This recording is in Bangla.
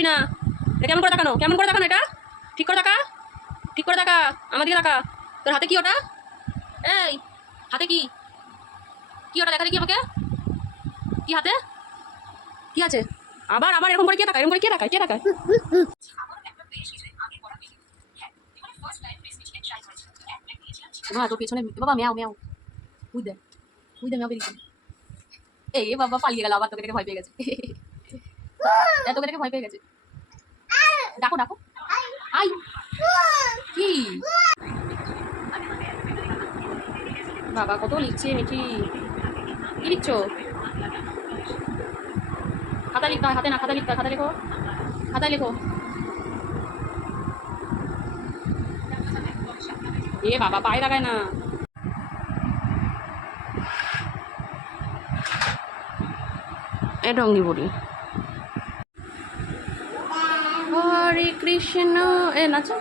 তাকাবি না। এটা কেমন করে তাকানো, কেমন করে তাকানো? এটা ঠিক করে তাকা, ঠিক করে তাকা, আমার দিকে তাকা। তোর হাতে কি ওটা? এই হাতে কি, কি ওটা দেখা দেখি আমাকে। কি হাতে কি আছে? আবার আবার এরকম করে কে তাকায়, এরকম করে কে তাকায়, কে তাকায়? তোর পেছনে বাবা মেয়াও মেয়াও, উই দে মেয়াও বেরিয়েছে। এই বাবা পালিয়ে গেল, আবার তোকে দেখে ভয় পেয়ে গেছে। তোকে দেখে ভয় পেয়ে গেছে। ডাকো ডাকো, আই কি বাবা কত লিখছে মিঠি। কি লিখছো? খাতা লিখতে হয়, হাতে না, খাতা লিখতে হয়। খাতা লেখো, খাতায় লেখো। এ বাবা পায়ে লাগায় না। এটা অঙ্গি বলি হরে কৃষ্ণ। এ নাচো।